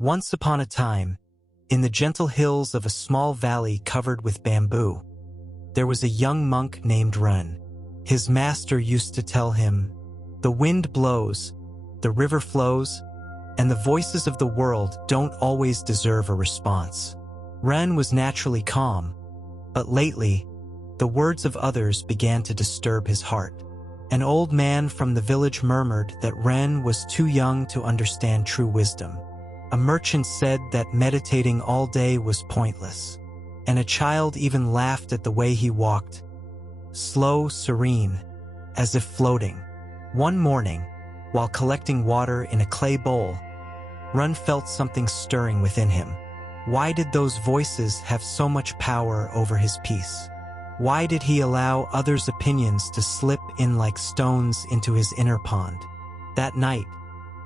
Once upon a time, in the gentle hills of a small valley covered with bamboo, there was a young monk named Ren. His master used to tell him, "The wind blows, the river flows, and the voices of the world don't always deserve a response." Ren was naturally calm, but lately, the words of others began to disturb his heart. An old man from the village murmured that Ren was too young to understand true wisdom. A merchant said that meditating all day was pointless, and a child even laughed at the way he walked, slow, serene, as if floating. One morning, while collecting water in a clay bowl, Ren felt something stirring within him. Why did those voices have so much power over his peace? Why did he allow others' opinions to slip in like stones into his inner pond? That night,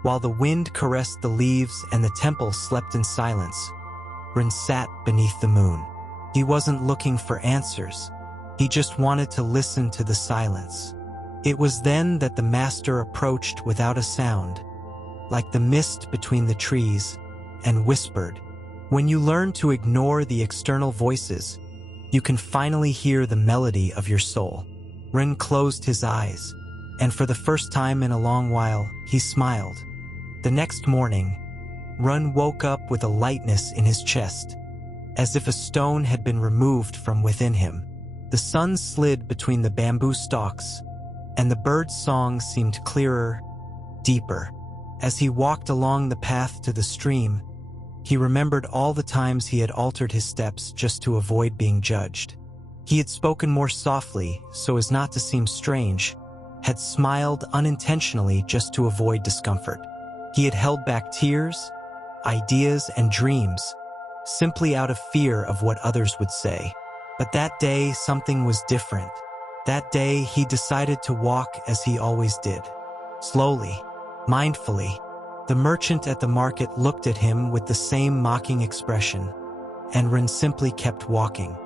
while the wind caressed the leaves and the temple slept in silence, Ren sat beneath the moon. He wasn't looking for answers. He just wanted to listen to the silence. It was then that the master approached without a sound, like the mist between the trees, and whispered, "When you learn to ignore the external voices, you can finally hear the melody of your soul." Ren closed his eyes, and for the first time in a long while, he smiled. The next morning, Ren woke up with a lightness in his chest, as if a stone had been removed from within him. The sun slid between the bamboo stalks, and the bird's song seemed clearer, deeper. As he walked along the path to the stream, he remembered all the times he had altered his steps just to avoid being judged. He had spoken more softly so as not to seem strange, had smiled unintentionally just to avoid discomfort. He had held back tears, ideas, and dreams, simply out of fear of what others would say. But that day, something was different. That day, he decided to walk as he always did. Slowly, mindfully. The merchant at the market looked at him with the same mocking expression, and Ren simply kept walking.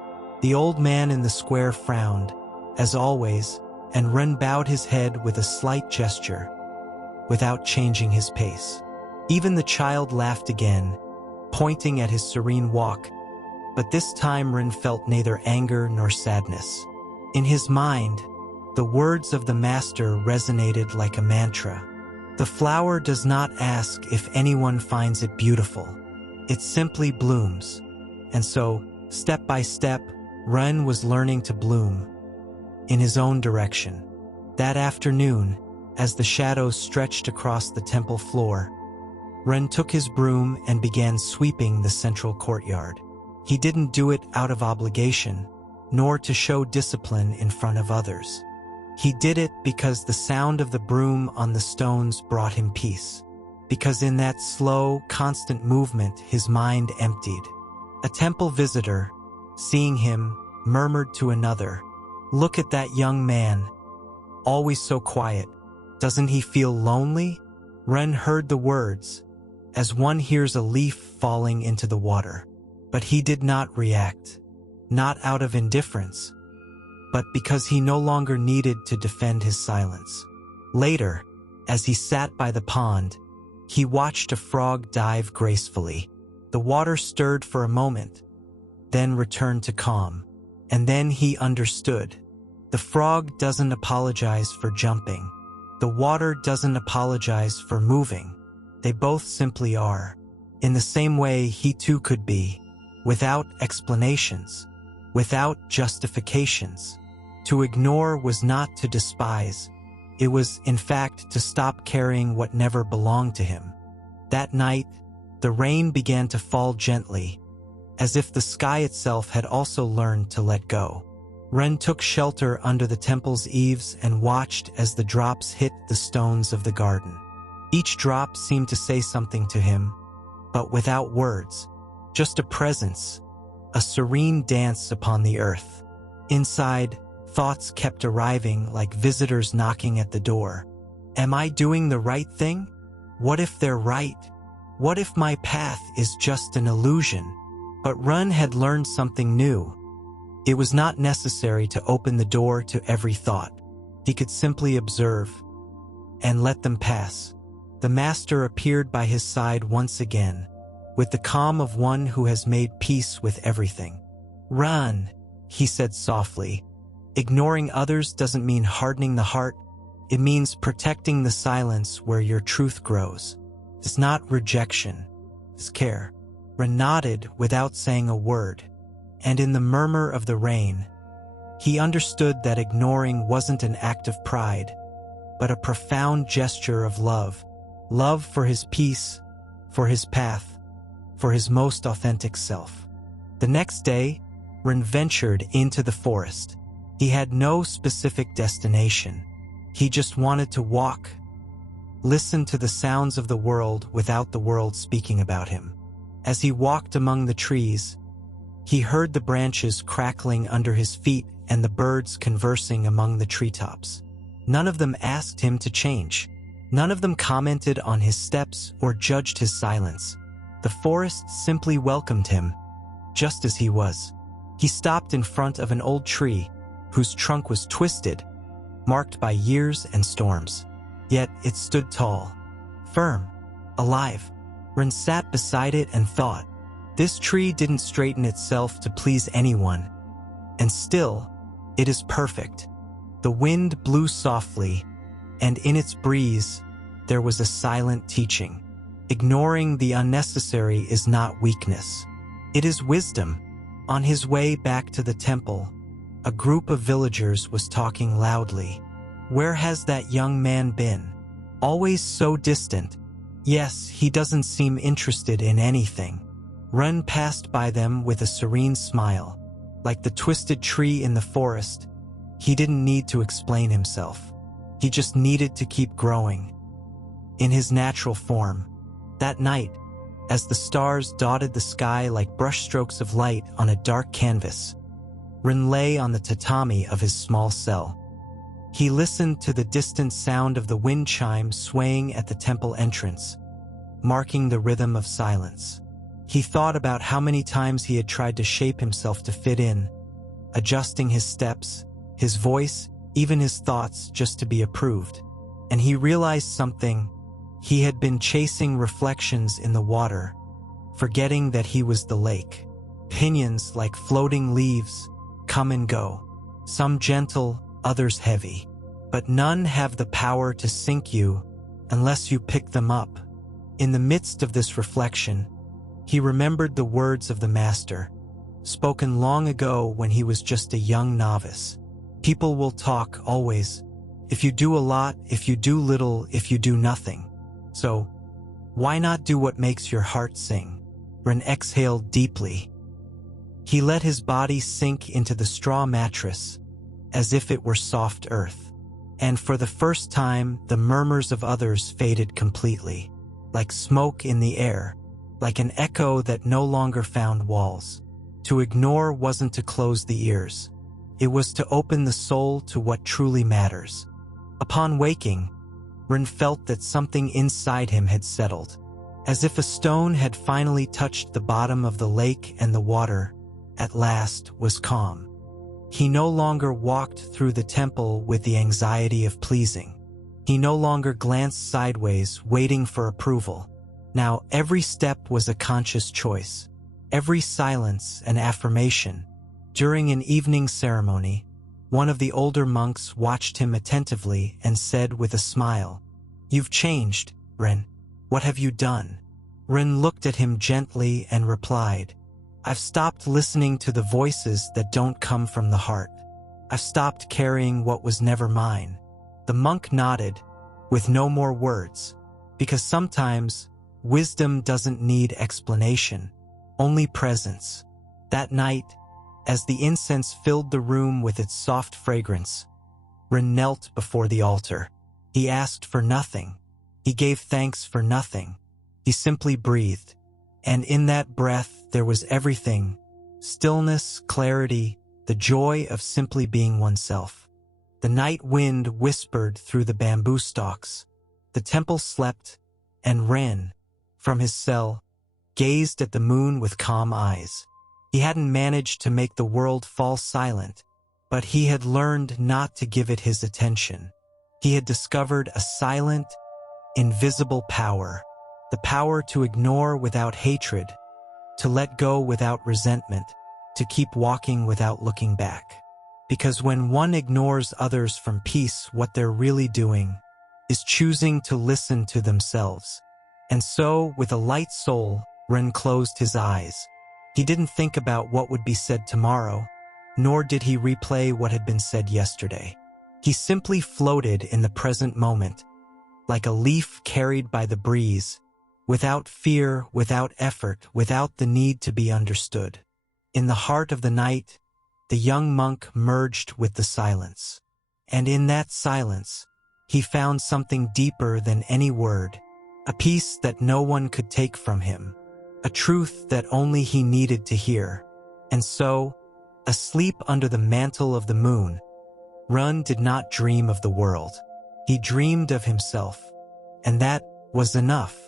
The old man in the square frowned, as always, and Ren bowed his head with a slight gesture, without changing his pace. Even the child laughed again, pointing at his serene walk, but this time Ren felt neither anger nor sadness. In his mind, the words of the master resonated like a mantra. The flower does not ask if anyone finds it beautiful. It simply blooms. And so, step by step, Ren was learning to bloom in his own direction. That afternoon, as the shadows stretched across the temple floor, Ren took his broom and began sweeping the central courtyard. He didn't do it out of obligation, nor to show discipline in front of others. He did it because the sound of the broom on the stones brought him peace, because in that slow, constant movement his mind emptied. A temple visitor, seeing him, murmured to another, "Look at that young man, always so quiet. Doesn't he feel lonely?" Ren heard the words, as one hears a leaf falling into the water. But he did not react, not out of indifference, but because he no longer needed to defend his silence. Later, as he sat by the pond, he watched a frog dive gracefully. The water stirred for a moment, then returned to calm. And then he understood. The frog doesn't apologize for jumping. The water doesn't apologize for moving. They both simply are. In the same way, he too could be, without explanations, without justifications. To ignore was not to despise. It was, in fact, to stop carrying what never belonged to him. That night, the rain began to fall gently, as if the sky itself had also learned to let go. Ren took shelter under the temple's eaves and watched as the drops hit the stones of the garden. Each drop seemed to say something to him, but without words, just a presence, a serene dance upon the earth. Inside, thoughts kept arriving like visitors knocking at the door. Am I doing the right thing? What if they're right? What if my path is just an illusion? But Ren had learned something new. It was not necessary to open the door to every thought. He could simply observe and let them pass. The master appeared by his side once again, with the calm of one who has made peace with everything. "Run," he said softly. Ignoring others doesn't mean hardening the heart. It means protecting the silence where your truth grows. It's not rejection, it's care. Ren nodded without saying a word, and in the murmur of the rain, he understood that ignoring wasn't an act of pride, but a profound gesture of love. Love for his peace, for his path, for his most authentic self. The next day, Ren ventured into the forest. He had no specific destination. He just wanted to walk, listen to the sounds of the world without the world speaking about him. As he walked among the trees, he heard the branches crackling under his feet and the birds conversing among the treetops. None of them asked him to change. None of them commented on his steps or judged his silence. The forest simply welcomed him, just as he was. He stopped in front of an old tree whose trunk was twisted, marked by years and storms. Yet it stood tall, firm, alive. Ren sat beside it and thought, this tree didn't straighten itself to please anyone, and still, it is perfect. The wind blew softly, and in its breeze, there was a silent teaching. Ignoring the unnecessary is not weakness. It is wisdom. On his way back to the temple, a group of villagers was talking loudly. Where has that young man been? Always so distant. Yes, he doesn't seem interested in anything. Ren passed by them with a serene smile. Like the twisted tree in the forest, he didn't need to explain himself. He just needed to keep growing. In his natural form. That night, as the stars dotted the sky like brushstrokes of light on a dark canvas, Ren lay on the tatami of his small cell. He listened to the distant sound of the wind chime swaying at the temple entrance, marking the rhythm of silence. He thought about how many times he had tried to shape himself to fit in, adjusting his steps, his voice, even his thoughts just to be approved. And he realized something. He had been chasing reflections in the water, forgetting that he was the lake. Opinions like floating leaves come and go, some gentle, others heavy, but none have the power to sink you unless you pick them up. In the midst of this reflection, he remembered the words of the master, spoken long ago when he was just a young novice. People will talk always. If you do a lot, if you do little, if you do nothing. So, why not do what makes your heart sing? Ren exhaled deeply. He let his body sink into the straw mattress, as if it were soft earth. And for the first time, the murmurs of others faded completely, like smoke in the air, like an echo that no longer found walls. To ignore wasn't to close the ears. It was to open the soul to what truly matters. Upon waking, Ren felt that something inside him had settled, as if a stone had finally touched the bottom of the lake and the water, at last, was calm. He no longer walked through the temple with the anxiety of pleasing. He no longer glanced sideways, waiting for approval. Now every step was a conscious choice, every silence an affirmation. During an evening ceremony, one of the older monks watched him attentively and said with a smile, "You've changed, Ren. What have you done?" Ren looked at him gently and replied, "I've stopped listening to the voices that don't come from the heart. I've stopped carrying what was never mine." The monk nodded, with no more words, because sometimes wisdom doesn't need explanation, only presence. That night, as the incense filled the room with its soft fragrance, Ren knelt before the altar. He asked for nothing. He gave thanks for nothing. He simply breathed. And in that breath there was everything: stillness, clarity, the joy of simply being oneself. The night wind whispered through the bamboo stalks. The temple slept, and Ren, from his cell, gazed at the moon with calm eyes. He hadn't managed to make the world fall silent, but he had learned not to give it his attention. He had discovered a silent, invisible power, the power to ignore without hatred, to let go without resentment, to keep walking without looking back. Because when one ignores others from peace, what they're really doing is choosing to listen to themselves. And so, with a light soul, Ren closed his eyes. He didn't think about what would be said tomorrow, nor did he replay what had been said yesterday. He simply floated in the present moment, like a leaf carried by the breeze, without fear, without effort, without the need to be understood. In the heart of the night, the young monk merged with the silence. And in that silence, he found something deeper than any word, a peace that no one could take from him, a truth that only he needed to hear. And so, asleep under the mantle of the moon, Ren did not dream of the world. He dreamed of himself, and that was enough.